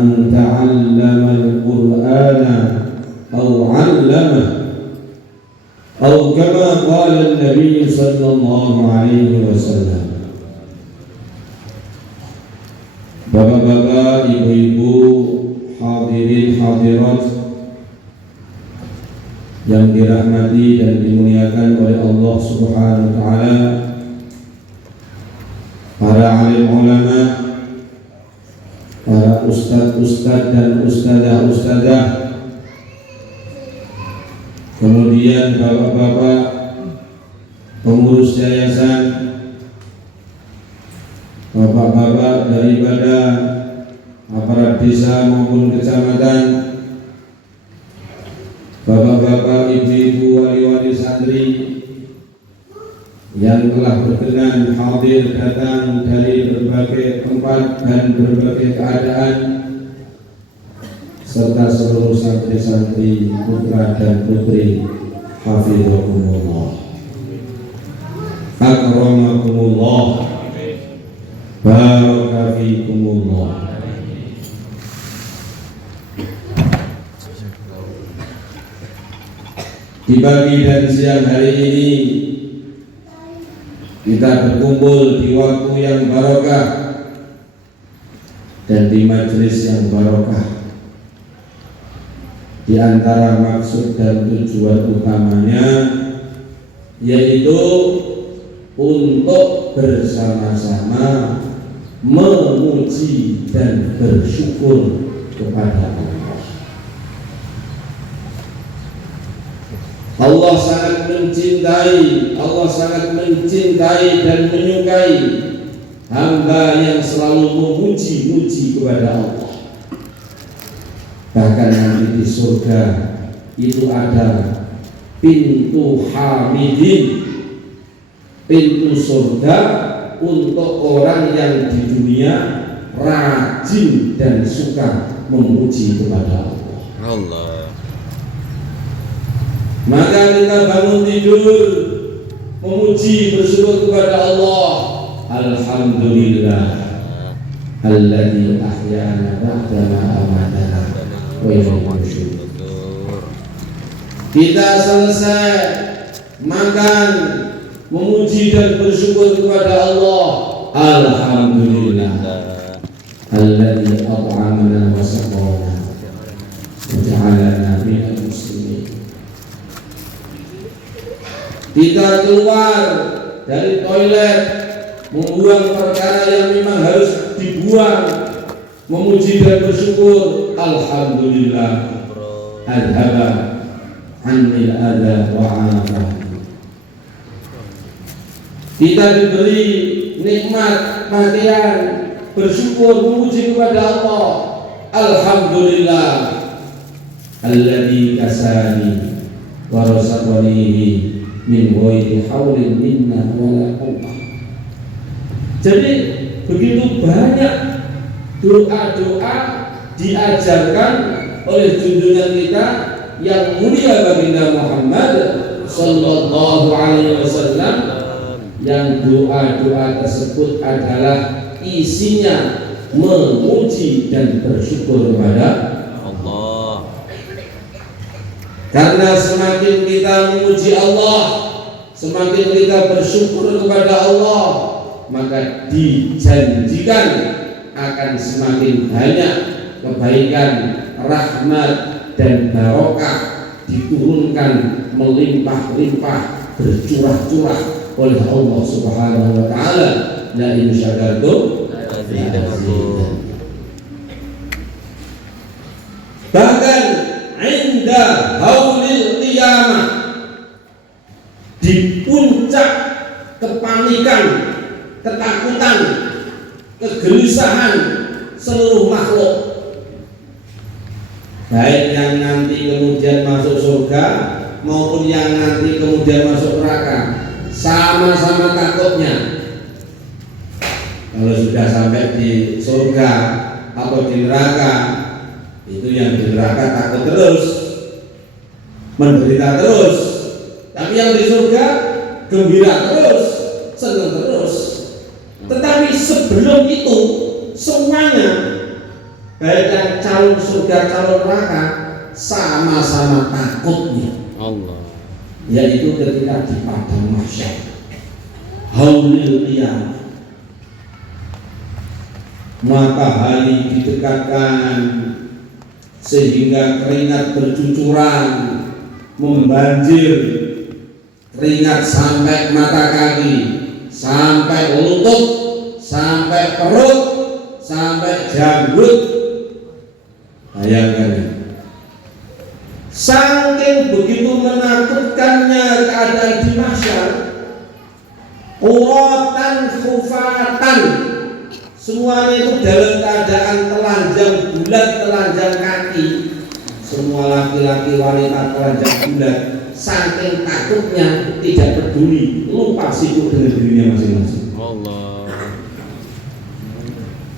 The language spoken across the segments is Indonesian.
man ta'allama al-Qur'ana aw 'allamahu aw kama qala an-nabi sallallahu alaihi wasallam. Bapak-bapak, ibu-ibu, hadirin hadirat yang dirahmati dan dimuliakan oleh Allah Subhanahu wa taala, para alim ulama, para ustadz dan ustadzah, kemudian bapak-bapak pengurus yayasan, bapak-bapak daripada aparat desa maupun kecamatan, bapak-bapak, ibu-ibu, wali-wali santri yang telah berkenan hadir datang dari berbagai tempat dan berbagai keadaan, serta seluruh santri-santri putra dan putri hafizakumullah, akramakumullah, barakafikumullah. Di pagi dan siang hari ini kita berkumpul di waktu yang barokah dan di majelis yang barokah. Di antara maksud dan tujuan utamanya yaitu untuk bersama-sama memuji dan bersyukur kepada Allah. Allah sangat mencintai dan menyukai hamba yang selalu memuji-muji kepada Allah. Bahkan nanti di surga itu ada pintu hamidin, pintu surga untuk orang yang di dunia rajin dan suka memuji kepada Allah. Maka kita bangun tidur memuji, bersyukur kepada Allah. Alhamdulillah alladzi ahyana ba'da ma amatana wa ilaihi nusyur. Kita selesai makan, memuji dan bersyukur kepada Allah. Alhamdulillah alladzi at'amana wa saqana wa ja'alana minal muslimin. Kita keluar dari toilet, membuang perkara yang memang harus dibuang, memuji dan bersyukur. Alhamdulillah adhaba anil adha wa afani. Kita diberi nikmat pakaian, bersyukur, memuji kepada Allah. Alhamdulillah alladzi kasani wa razaqani min ghairi haulin minna wala quwwah. Jadi begitu banyak doa-doa diajarkan oleh junjungan kita yang mulia baginda Muhammad sallallahu alaihi wasallam, yang doa-doa tersebut adalah isinya memuji dan bersyukur kepada Allah. Karena semakin kita memuji Allah, semakin kita bersyukur kepada Allah, maka dijanjikan akan semakin banyak kebaikan, rahmat dan barokah diturunkan melimpah-limpah, bercurah-curah oleh Allah Subhanahu wa taala. La in syakartum la'azidannakum. Bahkan inda haulil qiyamah, di puncak kepanikan, ketakutan, kegelisahan seluruh makhluk, baik yang nanti kemudian masuk surga maupun yang nanti kemudian masuk neraka, sama-sama takutnya. Kalau sudah sampai di surga atau di neraka, itu yang di neraka takut terus, menderita terus. Tapi yang di surga gembira terus, senang terus. Tetapi sebelum itu semuanya baik yang calon surga calon neraka sama-sama takutnya Allah, yaitu ketika di padang mahsyar haulil qiyamah, matahari didekatkan sehingga keringat bercucuran membanjir, keringat sampai mata kaki, sampai lutut, sampai perut, sampai janggut. Bayangkan, saking begitu menakutkannya keadaan di mahsyar, uratan khufatan, semuanya itu dalam keadaan telanjang bulat, telanjang kaki. Semua laki-laki wanita telanjang bulat, saking takutnya tidak peduli, lupa sibuk dengan dirinya masing-masing. Allah.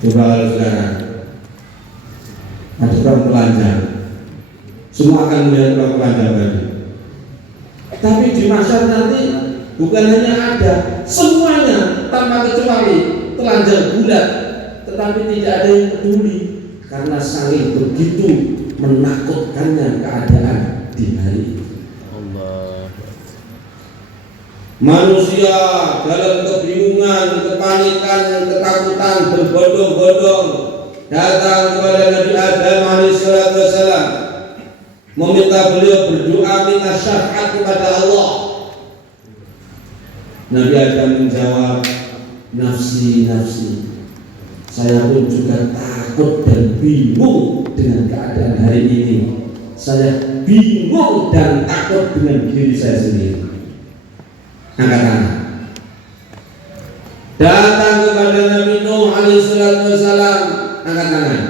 Coba kalau sekarang ada orang telanjang, semua akan melihat orang telanjang tadi. Tapi di mahsyar nanti bukan hanya ada, semuanya tanpa kecuali telanjang bulat, tetapi tidak ada yang peduli karena saling begitu menakutkannya keadaan di hari itu. Allah. Manusia dalam kebingungan, kepanikan, ketakutan, berbondong-bondong datang kepada Nabi Adam alaihissalam, meminta beliau berdoa minta syafaat kepada Allah. Nabi Adam menjawab, nafsi, nafsi, saya pun juga takut dan bingung dengan keadaan hari ini. Saya bingung dan takut dengan diri saya sendiri. Angkat tangan. Datang kepada Nabi Nuh alaihissalam, angkat tangan.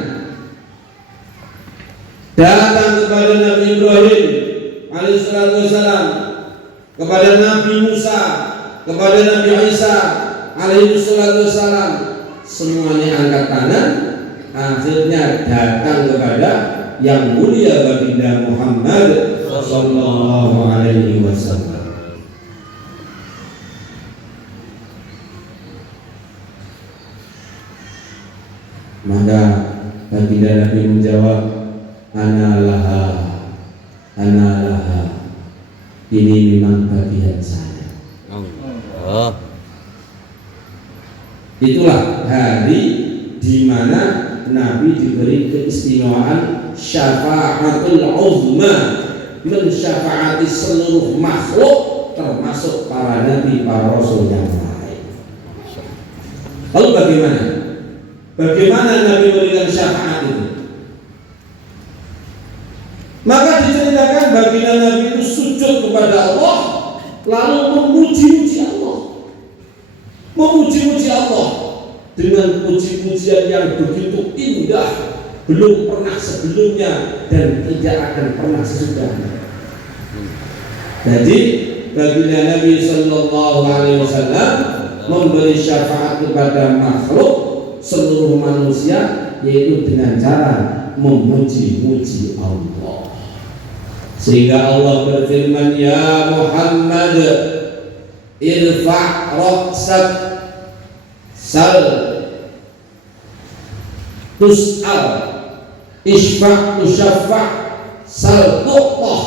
Datang kepada Nabi Ibrahim alaihissalam, kepada Nabi Musa, kepada Nabi Isa alaihissalam, semuanya angkat tangan. Akhirnya datang kepada yang mulia baginda Muhammad sallallahu alaihi wasallam. Maka baginda Nabi menjawab, ana laha, ini memang bagian saya. Allah. Itulah hari di mana Nabi diberi keistimewaan syafaatul uzma, mensyafaati seluruh makhluk termasuk para nabi, para rasul yang lain. Lalu bagaimana? Bagaimana Nabi memberikan syafaat itu? Maka diceritakan baginda Nabi itu sujud kepada Allah, lalu memuji-muji Allah, memuji-muji Allah dengan puji-pujian yang begitu indah, belum pernah sebelumnya dan tidak akan pernah sesudahnya. Jadi baginda Nabi Sallallahu Alaihi Wasallam memberi syafaat kepada makhluk seluruh manusia, yaitu dengan cara memuji-muji Allah. Sehingga Allah berfirman, ya Muhammad, irfa' ra'sak, sal tus'al, isfa' tushaffa', sal tuqtah,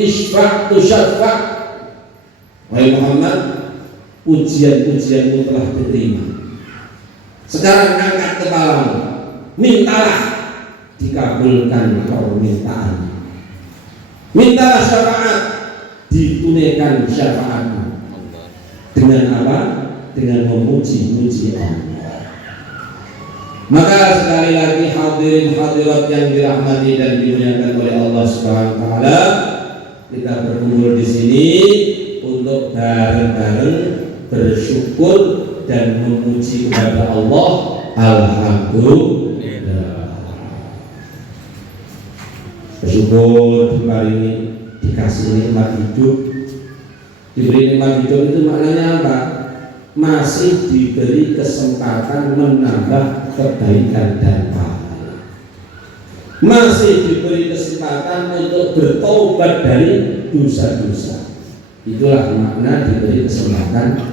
isfa' tushaffa'. Wahai Muhammad, pujian-pujianmu telah diterima. Sekarang angkat kepalamu, mintalah, dikabulkan permintaanmu. Mintalah syafaat, ditunaikan syafaatmu. Dengan apa? Dengan memuji-muji Allah. Maka sekali lagi hadirin hadirat yang dirahmati dan dimuliakan oleh Allah Subhanahu wa taala, kita berkumpul di sini untuk bareng-bareng bersyukur dan memuji kepada Allah. Alhamdulillah. Bersyukur hari ini dikasih nikmat hidup. Diberi nikmat hidup itu maknanya apa? Masih diberi kesempatan menambah kebaikan dan pahala. Masih diberi kesempatan untuk bertobat dari dosa-dosa. Itulah makna diberi kesempatan.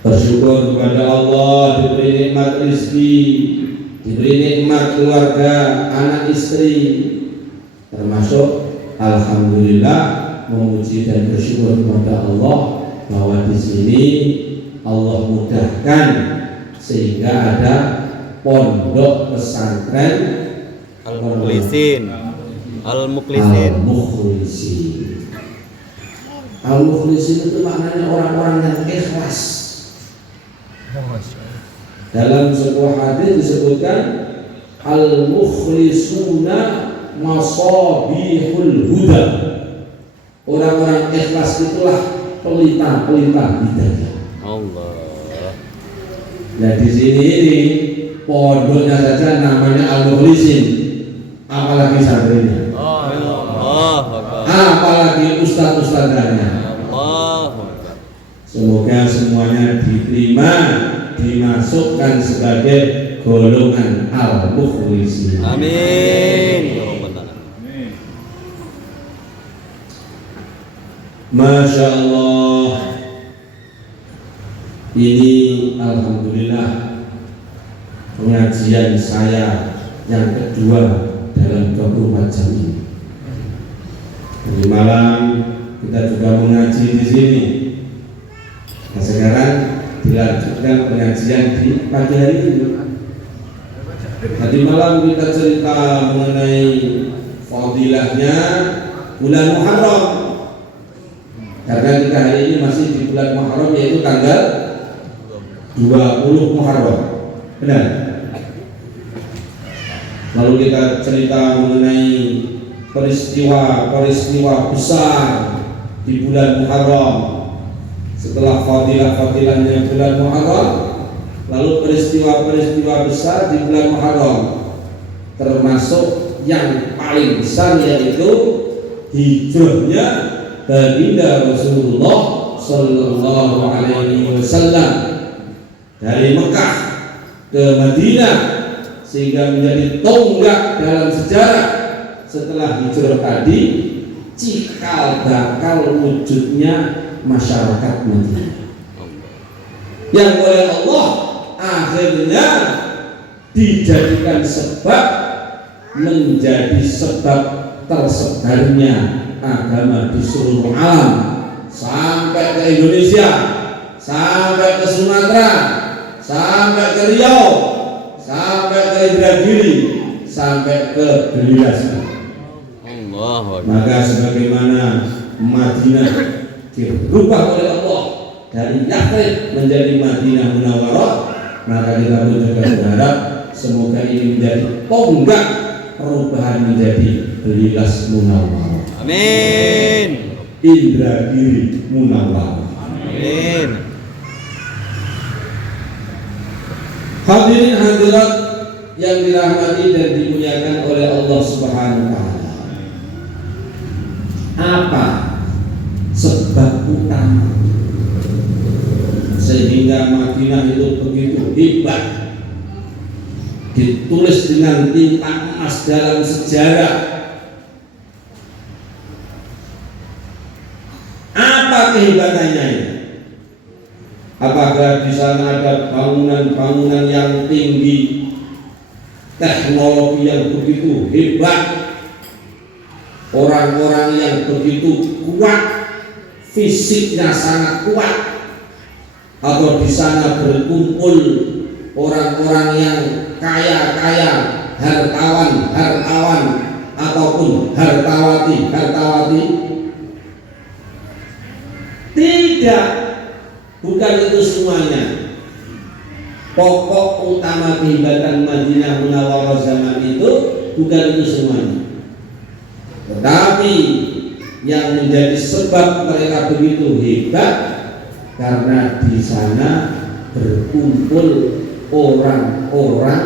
Bersyukur kepada Allah diberi nikmat rezeki, diberi nikmat keluarga, anak istri, termasuk alhamdulillah memuji dan bersyukur kepada Allah bahwa di sini Allah mudahkan sehingga ada pondok pesantren Al-Mukhlisin. Al-Mukhlisin itu maknanya orang-orang yang ikhlas. Dalam sebuah hadis disebutkan al-mukhlisuna masabihul huda. Orang-orang ikhlas itulah pelita-pelita hidayah. Allah. Nah di sini ini pondoknya saja namanya al-mukhlisin, apalagi santrinya, apalagi ustadz-ustadzanya. Semoga semuanya diterima, dimasukkan sebagai golongan al-mukhlisin. Amin. Masya Allah. Ini alhamdulillah pengajian saya yang kedua dalam 24 jam ini. Tadi malam kita juga mengaji di sini. Nah sekarang dilanjutkan pengajian di pagi hari ini. Tadi malam kita cerita mengenai fadilahnya bulan Muharram. Karena kita hari ini masih di bulan Muharram, yaitu tanggal 20 Muharram. Benar? Lalu kita cerita mengenai peristiwa besar di bulan Muharram. Setelah fadilah-fadilahnya bulan Muharram, lalu peristiwa-peristiwa besar di bulan Muharram, termasuk yang paling besar yaitu hijrahnya baginda Rasulullah Sallallahu Alaihi Wasallam dari Mekah ke Madinah, sehingga menjadi tonggak dalam sejarah. Setelah hijrah tadi, cikal bakal wujudnya masyarakat Madinah yang oleh Allah akhirnya dijadikan sebab menjadi sebab tersebarnya agama di seluruh alam, sampai ke Indonesia, sampai ke Sumatera, sampai ke Riau, sampai ke Indragiri, sampai ke Belias. Maka sebagaimana Madinah dirubah oleh Allah dari Yathrib menjadi Madinah Munawwarah, maka kita pun juga berharap semoga ini menjadi tonggak perubahan menjadi Belias Munawwarah. Amin. Indragiri Munawwarah. Amin. Hadirin hadirat yang dirahmati dan dimuliakan oleh Allah Subhanahu wa taala. Apa sebab utama sehingga Madinah itu begitu hebat, ditulis dengan tinta emas dalam sejarah? Apa kehebatannya ini? Apakah di sana ada bangunan-bangunan yang tinggi, teknologi yang begitu hebat, orang-orang yang begitu kuat, fisiknya sangat kuat, atau di sana berkumpul orang-orang yang kaya-kaya, hartawan ataupun hartawati? Tidak, bukan itu semuanya. Pokok utama kehebatan Madinah Munawwarah zaman itu bukan itu semuanya. Tetapi yang menjadi sebab mereka begitu hebat karena di sana berkumpul orang-orang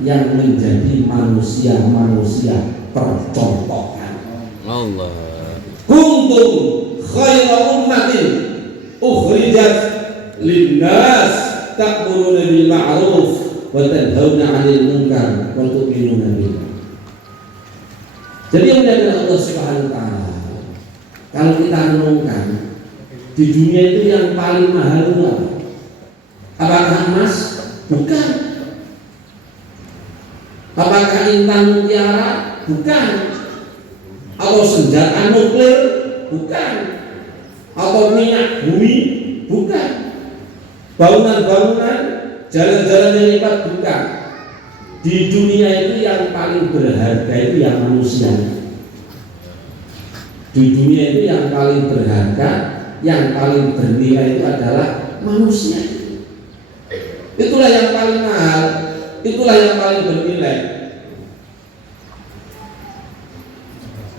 yang menjadi manusia-manusia percontohan. Allah. Kuntum khaira ummatin ukhrijat linnas ta'muruna bil ma'ruf wa tanhauna 'anil munkar wa tu'minuna billah. Jadi yang dari Allah Subhanahu wa taala, kalau kita renungkan di dunia itu yang paling mahal itu apa? Apakah emas? Bukan. Apakah intan mutiara? Bukan. Atau senjata nuklir? Bukan. Atau minyak bumi? Bukan. Bangunan-bangunan, jalan-jalan yang lipat? Bukan. Di dunia itu yang paling berharga itu yang manusia. Di dunia itu yang paling berharga, yang paling bernilai itu adalah manusia. Itulah yang paling mahal, itulah yang paling bernilai.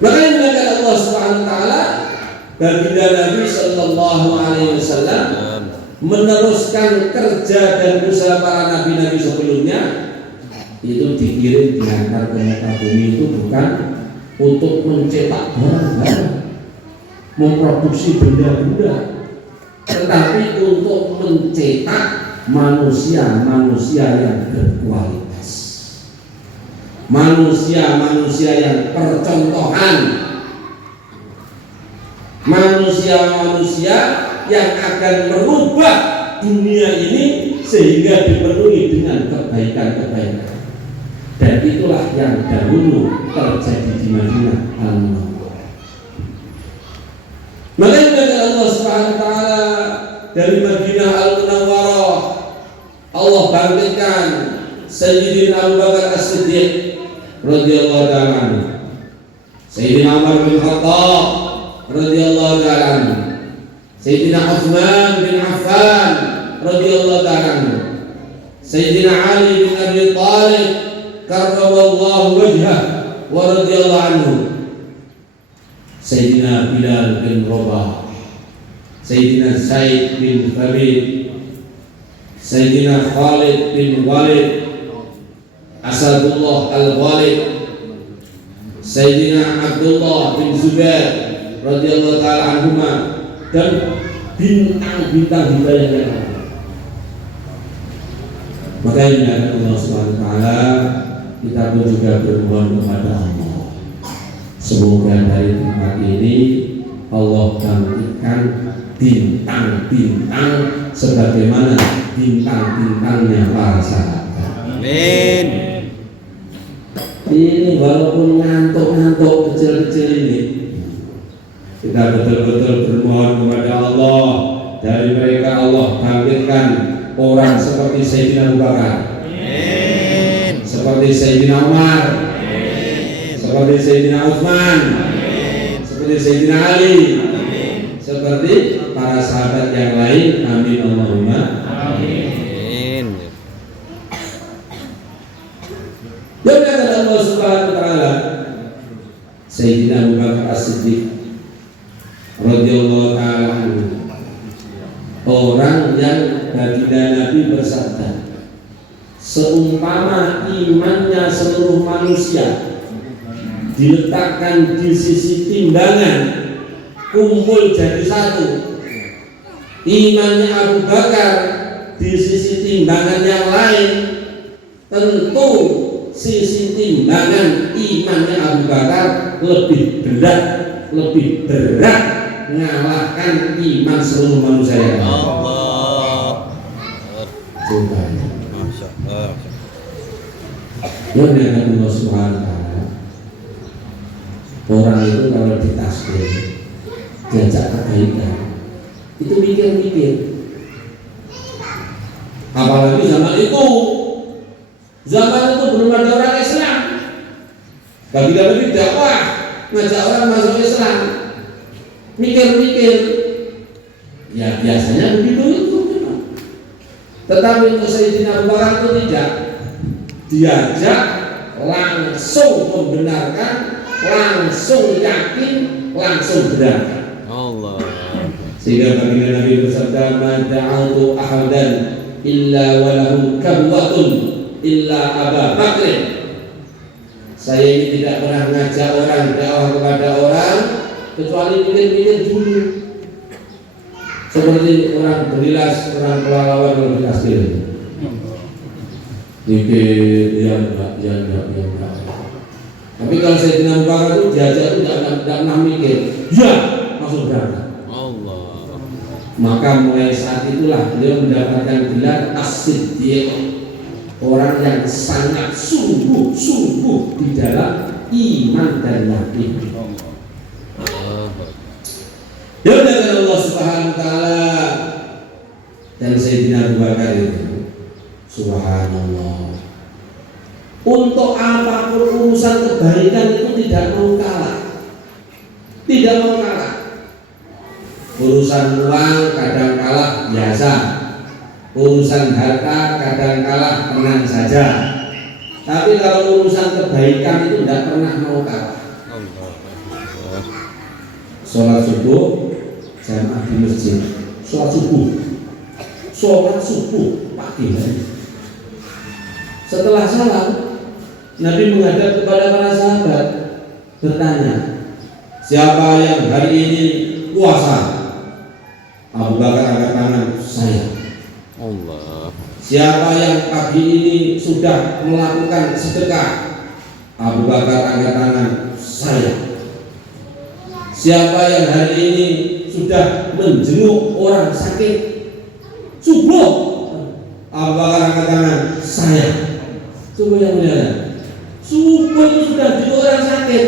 Makanya dikatakan Allah Subhanahu wa taala, baginda Nabi sallallahu alaihi wasallam meneruskan kerja dan usaha para nabi-nabi sebelumnya, itu dikirim diantar ke muka bumi itu bukan untuk mencetak barang-barang, memproduksi benda-benda, tetapi untuk mencetak manusia-manusia yang berkualitas, manusia-manusia yang percontohan, manusia-manusia yang akan merubah dunia ini sehingga dipenuhi dengan kebaikan-kebaikan. Dan itulah yang dahulu terjadi di Madinah Al-Munawwarah. Makanya dari Allah Subhanahu wa taala, dari Madinah Al-Munawwarah Allah bangkitkan Sayyidina Abu Bakar As-Siddiq radhiyallahu ta'ala anhu, Sayyidina Umar bin Khattab radhiyallahu ta'ala anhu, Sayyidina Utsman bin Affan radhiyallahu ta'ala anhu, Sayyidina Ali bin Abi Thalib karramallahu wajhah wa radhiyallahu anhu, Sayyidina Bilal bin Rabah, Sayyidina Zaid bin Thabit, Sayyidina Khalid bin Walid Asadullah Al-Ghalib, Sayyidina Abdullah bin Zubair radhiyallahu ta'ala anhuma, dan bintang-bintang hidayah yang lain. Makanya Allah Subhanahu wa taala, kita pun juga bermohon kepada Allah, semoga dari tempat ini Allah bangkitkan bintang-bintang sebagaimana bintang-bintangnya para sahabat. Amin. Ini walaupun ngantuk-ngantuk kecil-kecil ini, kita betul-betul bermohon kepada Allah, dari mereka Allah bangkitkan orang seperti Sayyidina Abu Bakar, seperti Sayyidina Umar, seperti Sayyidina Utsman, seperti Sayyidina Ali, seperti para sahabat yang lain. Amin Allahumma amin. Dan kata Allah Subhanahu wa taala, Sayyidina Abu Bakar As-Siddiq radhiyallahu ta'ala anhu, orang yang baginda Nabi bersabda, seumpama imannya seluruh manusia diletakkan di sisi timbangan, kumpul jadi satu, imannya Abu Bakar di sisi timbangan yang lain, tentu sisi timbangan imannya Abu Bakar lebih berat mengalahkan iman seluruh manusia yang lain. Allah. Coba ya. Masya Allah. Yang dengan Allah Subhanahu wa taala, orang itu kalau ditasbih, diajak kebaikan, itu mikir-mikir. Apalagi zaman itu belum ada orang Islam. Bagi Nabi dakwah, ngajak orang masuk Islam, mikir-mikir. Ya biasanya begitu itu. Tetapi untuk Sayyidina Abu Bakar itu tidak, diajak langsung membenarkan, langsung yakin, langsung berangkat. Allah. Sehingga baginda Nabi bersabda, "Ma da'atu ahadan illa walahu kabwatun illa Abu Bakr." Saya ini tidak pernah ngajak orang dakwah kepada orang kecuali mikir-mikir dulu. Seperti orang berilas, orang pelalawan yang berhasil. Mikir, ya enggak. Tapi kalau saya Abu Bakar itu diajak itu tidak pernah mikir, ya langsung berangkat. Allah. Maka mulai saat itulah beliau mendapatkan gelar As-Siddiq, orang yang sangat sungguh-sungguh di dalam iman dan yakin. Ya dengan Allah Subhanahu wa taala dan Sayyidina Abu Bakar itu subhanallah. Untuk apapun urusan kebaikan itu tidak mau kalah. Tidak mau kalah. Urusan uang kadang kalah biasa. Urusan harta kadang kalah tenang saja. Tapi kalau urusan kebaikan itu tidak pernah mau kalah. Sholat subuh jamaah di masjid. Sholat subuh pagi hari. Setelah salam, Nabi menghadap kepada para sahabat bertanya, siapa yang hari ini puasa? Abu Bakar angkat tangan, saya. Allah. Siapa yang pagi ini sudah melakukan sedekah? Abu Bakar angkat tangan, saya. Siapa yang hari ini sudah menjenguk orang sakit? Subuh. Abu Bakar angkat tangan, saya. Coba yang mulia. Subuh itu sudah menjenguk orang sakit.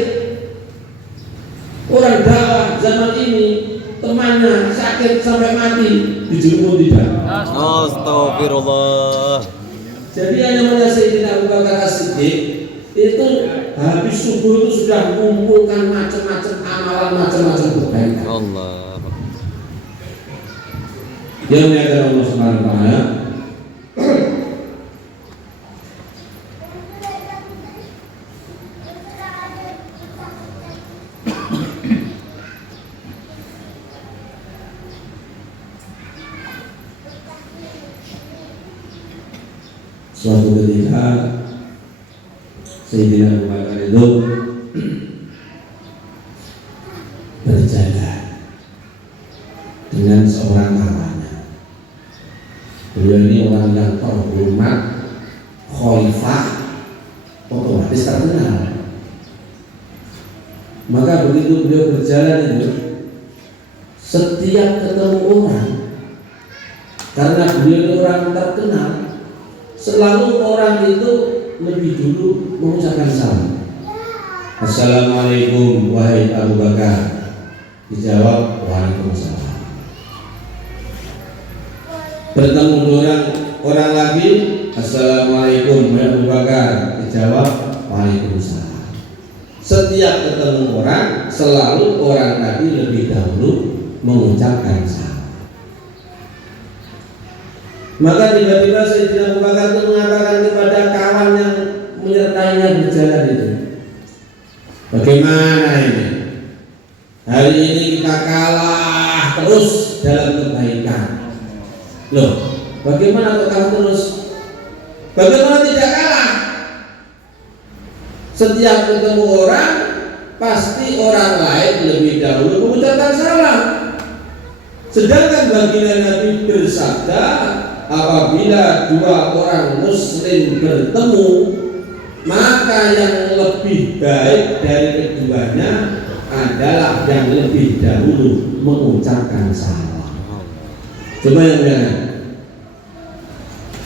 Orang dakwah zaman ini temannya sakit sampai mati dijemput tidak. Astagfirullah. Jadi hanya melihat Sayyidina Abu Bakar As-Siddiq itu habis subuh itu sudah mengumpulkan macam-macam amalan, macam-macam kebaikan. Allah. Dia menyatakan Allah Subhanahu wa taala. Suatu ketika Sayyidina Abu Bakar itu berjalan dengan seorang kawannya. Beliau ini orang yang terhormat, khalifah, otomatis terkenal. Maka begitu beliau berjalan itu, setiap ketemu orang, karena beliau ini orang terkenal, selalu orang itu lebih dulu mengucapkan salam. Assalamualaikum wahai Abu Bakar. Dijawab waalaikumsalam. Bertemu orang lagi, assalamualaikum wahai Abu Bakar. Dijawab waalaikumsalam. Setiap ketemu orang, selalu orang tadi lebih dahulu mengucapkan salam. Maka tiba-tiba Sayyidina Abu Bakar itu mengatakan kepada kawan yang menyertainya berjalan itu, bagaimana ini? Hari ini kita kalah terus dalam kebaikan. Loh, bagaimana kok kalah terus? Bagaimana tidak kalah? Setiap ketemu orang, pasti orang lain lebih dahulu mengucapkan salam. Sedangkan baginda Nabi bersabda, apabila dua orang muslim bertemu, maka yang lebih baik dari keduanya adalah yang lebih dahulu mengucapkan salam. Coba yang lihat.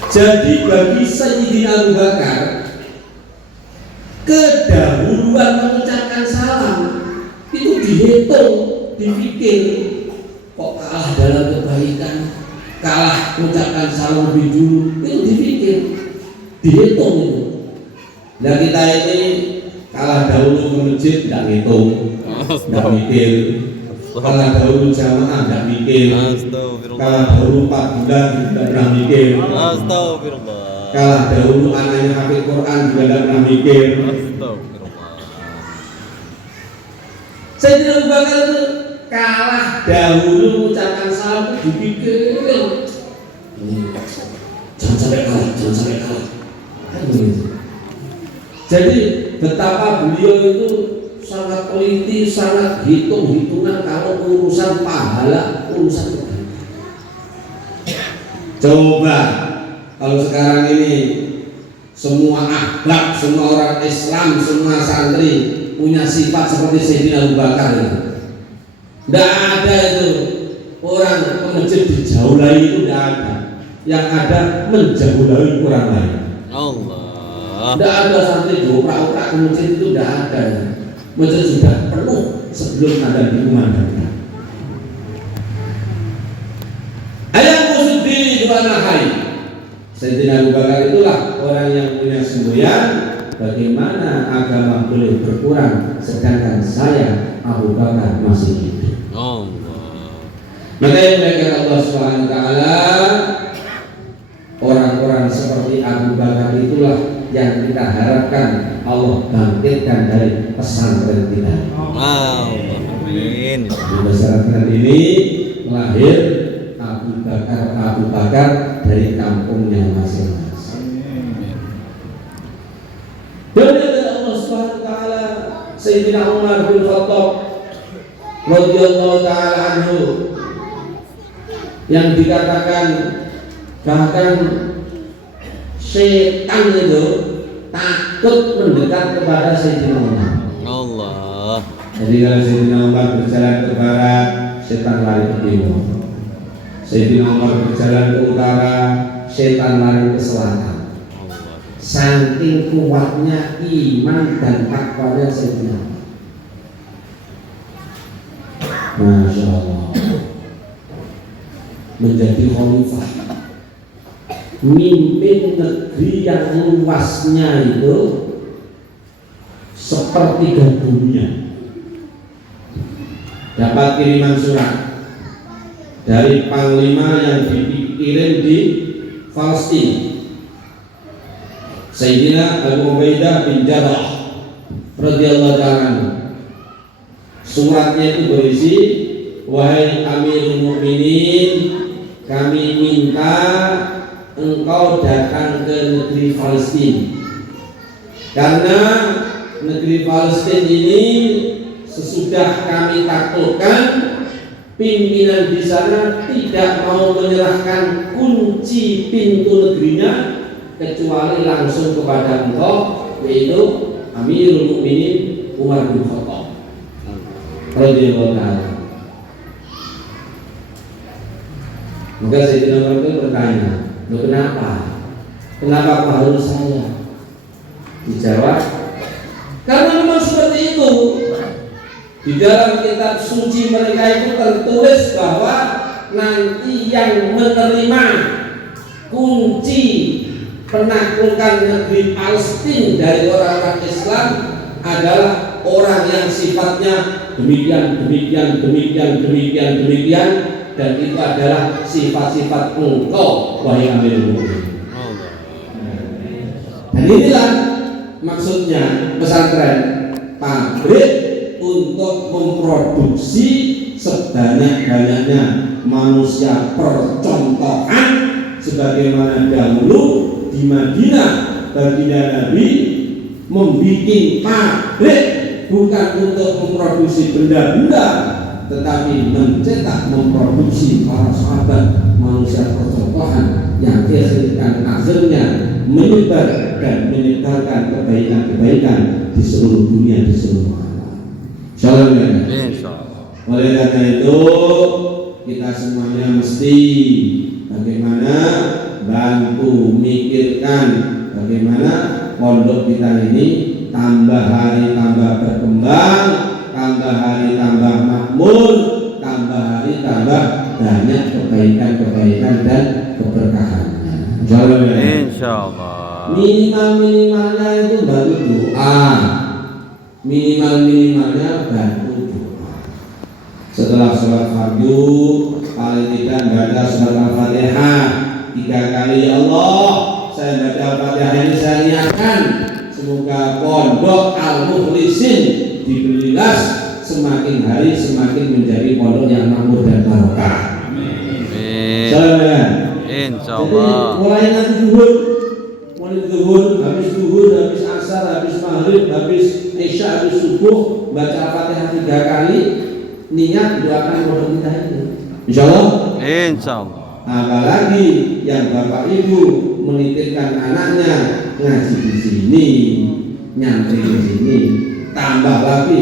Jadi bagi Sayyidina Abu Bakar, kedahuluan mengucapkan salam itu dihitung, dipikir. Kok kalah dalam kebaikan, kalah mengucapkan salam lebih dulu, itu dipikir, dihitung itu. Nah kita ini kalah dahulu ke masjid tidak ngitung, tidak mikir. Kalah dahulu jamaah tidak mikir. Kalah dahulu 4 bulan tidak pernah mikir. Astagfirullah. Kalah dahulu anaknya hafid Quran juga tidak pernah mikir. Astagfirullah. Sayyidina Abu Bakar itu kalah dahulu mengucapkan salam itu dipikir. Jangan sampai kalah. Kan begitu. Jadi betapa beliau itu sangat teliti, sangat hitung-hitungan kalau urusan pahala, urusan kebaikan. Coba kalau sekarang ini semua akhlak, semua orang Islam, semua santri punya sifat seperti Sayyidina Abu Bakar itu. Tidak ada itu orang ke masjid dijaulai, itu tidak ada. Yang ada menjaulai orang lain. Allah. Tidak ada santri dioprak-oprak ke masjid itu, tidak ada. Masjid sudah penuh sebelum ada dikumandangkan. Ayat musibdi dua nahai. Sayyidina Abu Bakar itulah orang yang punya semboyan. Bagaimana agama boleh berkurang sedangkan saya Abu Bakar masih hidup. Allah. Maka yang dikatakan Allah Subhanahu wa taala, orang-orang seperti Abu Bakar itulah yang kita harapkan Allah bangkitkan dari pesantren kita. Amin. Di pesantren ini lahir Abu Bakar dari kampungnya masing-masing. Dan Allah Subhanahu wa taala Sayyidina Umar bin Khattab radhiyallahu taala anhu yang dikatakan bahkan setan itu takut mendekat kepada Sayyidina Umar. Allah. Jadi kalau Sayyidina Umar berjalan ke barat, setan lari ke timur. Sayyidina Umar berjalan ke utara, setan lari ke selatan. Saking kuatnya iman dan takwanya Sayyidina Umar. Masya Allah. Menjadi khalifah, mimpin negeri yang luasnya itu sepertiga dunia. Dapat kiriman surat dari panglima yang dikirim di Palestina, Sayyidina Abu Ubaidah bin Jarrah radhiyallahu ta'ala. Suratnya itu berisi, wahai Amirul Mukminin, kami minta engkau datang ke negeri Palestina karena negeri Palestina ini sesudah kami taklukkan, pimpinan di sana tidak mau menyerahkan kunci pintu negerinya kecuali langsung kepada engkau, yaitu Amirul Mukminin Umar bin Khattab radhiyallahu ta'ala. Maka Sayyidina Umar itu bertanya, loh kenapa? Kenapa harus saya? Dijawab, karena memang seperti itu. Di dalam kitab suci mereka itu tertulis bahwa nanti yang menerima kunci penaklukan negeri Palestina dari orang-orang Islam adalah orang yang sifatnya demikian, dan itu adalah sifat-sifat engkau, wahai Amirul Mukminin. Dan inilah maksudnya pesantren, pabrik untuk memproduksi sebanyak-banyaknya manusia percontohan, sebagaimana dahulu di Madinah baginda Nabi membuat pabrik bukan untuk memproduksi benda-benda, tetapi mencetak, memproduksi para sahabat manusia percontohan yang akhirnya menyebar dan menyebarkan kebaikan-kebaikan di seluruh dunia, di seluruh alam. Insyaallah. Oleh karena itu kita semuanya mesti bagaimana bantu mikirkan bagaimana pondok kita ini tambah hari tambah berkembang, tambah hari tambah makmur, tambah hari tambah banyak kebaikan-kebaikan dan keberkahannya. Insyaallah. Minimalnya itu bantu doa. Minimalnya bantu doa. Setelah sholat fardu paling tidak baca surat Al-Fatihah 3 kali. Ya Allah, saya baca Al-Fatihah ini saya niatkan semoga pondok Al-Mukhlisin diberilas semakin hari semakin menjadi pondok yang makmur dan barokah. Amin. Insyaallah. Jadi mulai nanti zuhur, habis asar, habis maghrib, habis isya, habis subuh baca Al-Fatihah 3 kali, niat doakan pondok kita itu. Insyaallah. Apalagi yang bapak ibu menitipkan anaknya ngaji di sini, nyantri di sini, tambah lagi,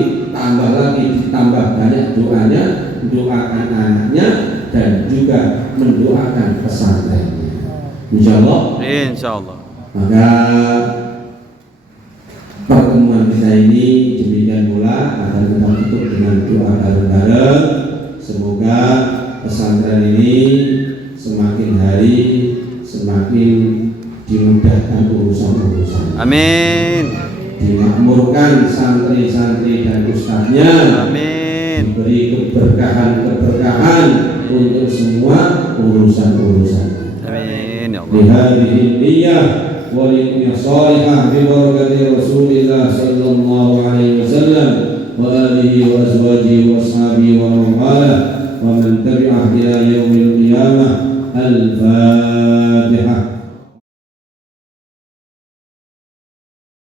ditambah banyak doanya, doakan anaknya dan juga mendoakan pesantrennya. Insyaallah. Maka pertemuan kita ini demikian pula akan kita tutup dengan doa bareng-bareng. Semoga pesantren ini semakin hari semakin dimudahkan urusan-urusan. Amin. Dimakmurkan santri-santri dan ustadznya. Amin. Diberi keberkahan untuk semua urusan-urusan. Amin ya Allah. Bihadhihi niyyah wa niyyah shalihah bi barakati Rasulillah sallallahu alaihi wasallam wa alihi wa azwajihi wa ashabihi wa man wala wa man tabi'ah ila yaumil qiyamah. Al-Fatihah.